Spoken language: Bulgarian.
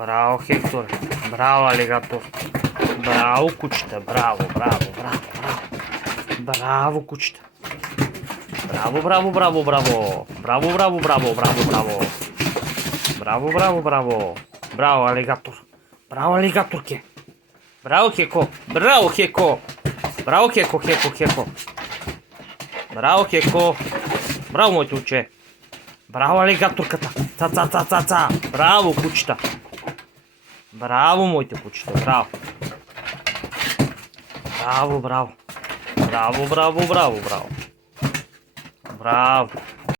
Браво, Хектор. Браво, алигатор. Браво, кучета. Браво, браво, браво, браво. Браво, кучета. Браво, браво, браво, браво. Браво, браво, браво, браво, браво. Браво, браво, браво. Браво, алигатор. Браво, алигаторке. Браво, Хеко. Браво, Хеко. Браво, Хеко, Хеко, Хеко. Браво, Хеко. Браво, моето уче. Браво, алигаторката. Ца. Браво, кучета. Браво, моите кучета. Браво. Браво, браво. Браво, браво, браво, браво. Браво.